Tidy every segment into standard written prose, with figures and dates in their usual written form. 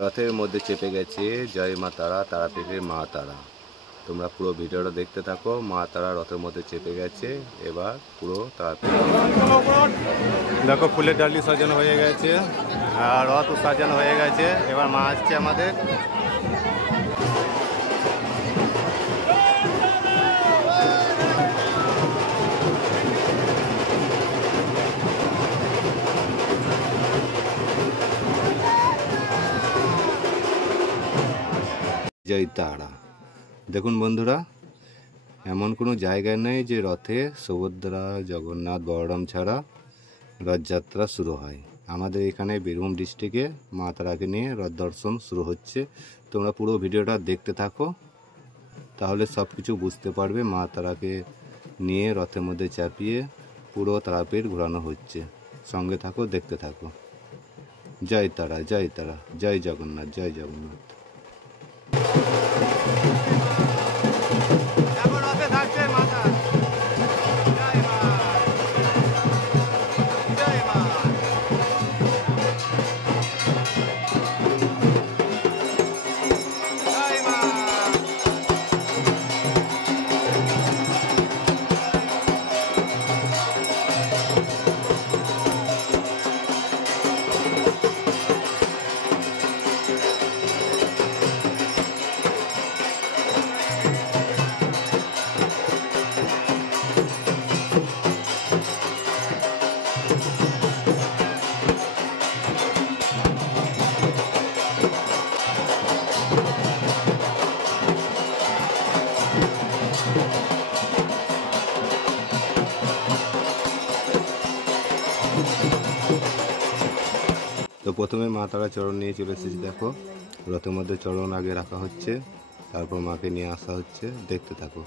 রথের মধ্যে চেপে গেছে জয় মা তারা, তারাপীঠের মা তারা। তোমরা পুরো ভিডিওটা দেখতে থাকো। মা তারা রথের মধ্যে চেপে গেছে, এবার পুরো তারাপীঠ। দেখো ফুলের ডালি সাজানো হয়ে গেছে আর রথ সাজানো হয়ে গেছে। এবার মা আসছে আমাদের। জয় তারা। দেখুন বন্ধুরা, এমন কোনো জায়গা নেই যে রথে সুভদ্রা, জগন্নাথ, বলরাম ছাড়া রথযাত্রা শুরু হয়। আমাদের এখানে বীরভূম ডিস্ট্রিক্টে মা তারাকে নিয়ে রথ দর্শন শুরু হচ্ছে। তোমরা পুরো ভিডিওটা দেখতে থাকো, তাহলে সব কিছু বুঝতে পারবে। মা তারাকে নিয়ে রথের মধ্যে চাপিয়ে পুরো তারাপীঠ ঘোরানো হচ্ছে। সঙ্গে থাকো, দেখতে থাকো। জয় তারা, জয় তারা, জয় জগন্নাথ, জয় জগন্নাথ। তো প্রথমে মা তারা চরণ নিয়ে চলে এসেছি। দেখো রথের মধ্যে চরণ আগে রাখা হচ্ছে, তারপর মাকে নিয়ে আসা হচ্ছে। দেখতে থাকো।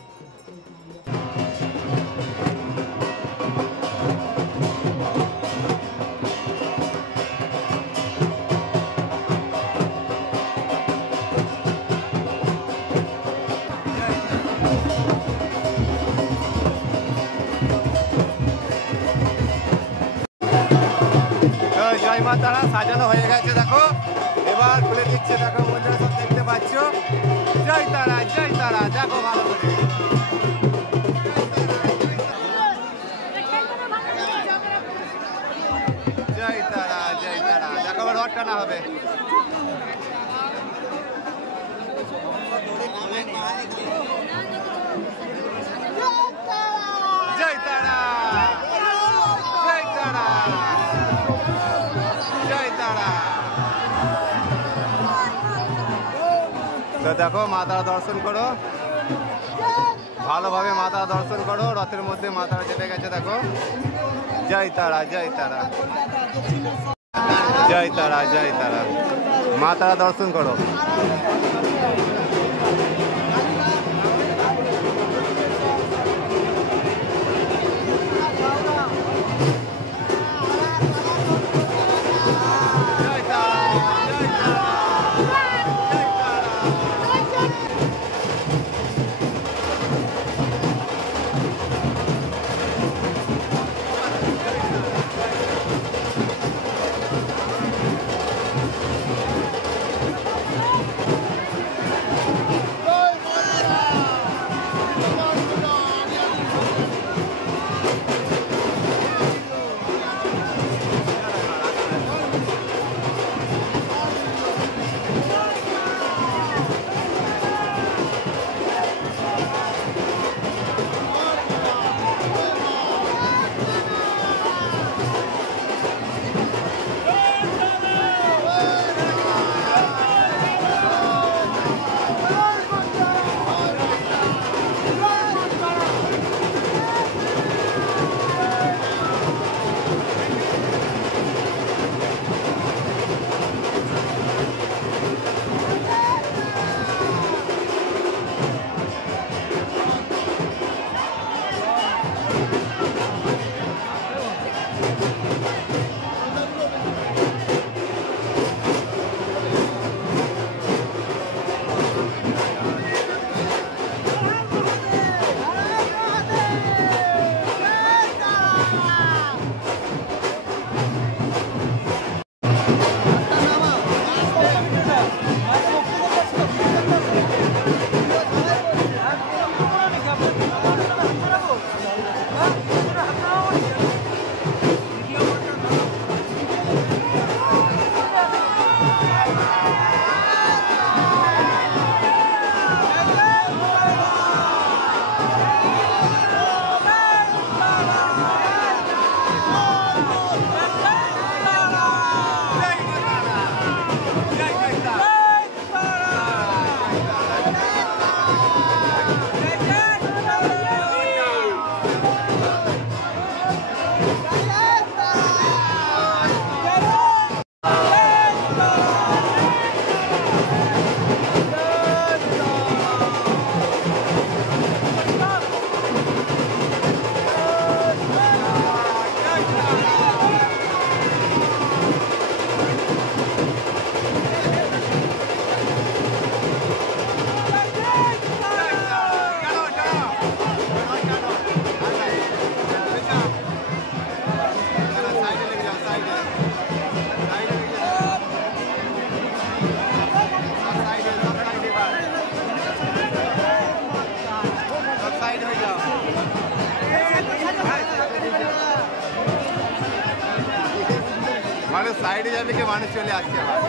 জয় মা তারা সাজানো হয়ে গেছে। দেখো এবার খুলে দিচ্ছে। দেখো বন্ধুরা সব দেখতে পাচ্ছ। জয় তারা, জয় তারা। দেখো ভালো করে। জয় তারা, জয় তারা। দেখো আবার রথ টানা হবে। জয় তারা, জয় তারা, জয় তারা। তো দেখো মা তারা দর্শন করো, ভালোভাবে মা তারা দর্শন করো। রথের মধ্যে মা তারা চেপে গেছে। দেখো জয় তারা, জয় তারা, জয় তারা, জয় তারা। মা তারা দর্শন করো। মানুষ সাইডে যাবে কি মানুষ চলে আসছে আবার।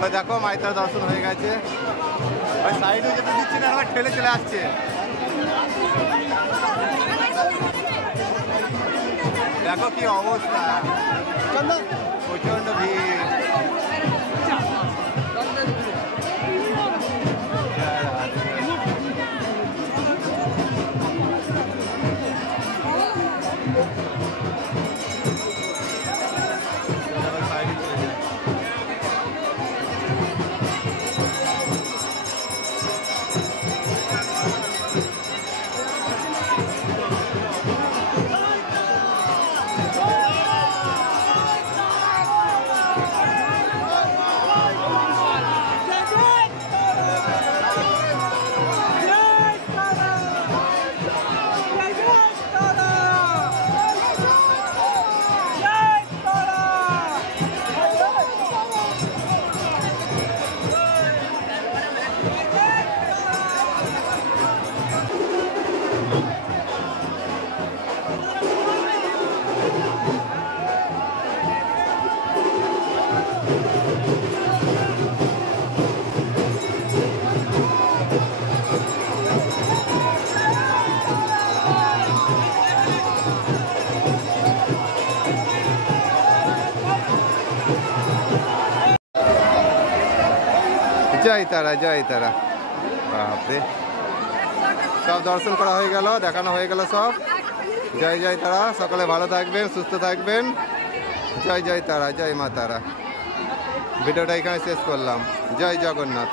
তো দেখো মাইতার দর্শন হয়ে গেছে, ওই সাইডে যেতে দিচ্ছি না, আবার ঠেলে চলে আসছে। দেখো কি অবস্থা, প্রচন্ড ভিড়। জয় তারা, জয় তারা। বাপরে, সব দর্শন করা হয়ে গেল, দেখানো হয়ে গেল সব। জয় জয় তারা, সকলে ভালো থাকবেন, সুস্থ থাকবেন। জয় জয় তারা, জয় মা তারা। ভিডিওটা এখানে শেষ করলাম। জয় জগন্নাথ।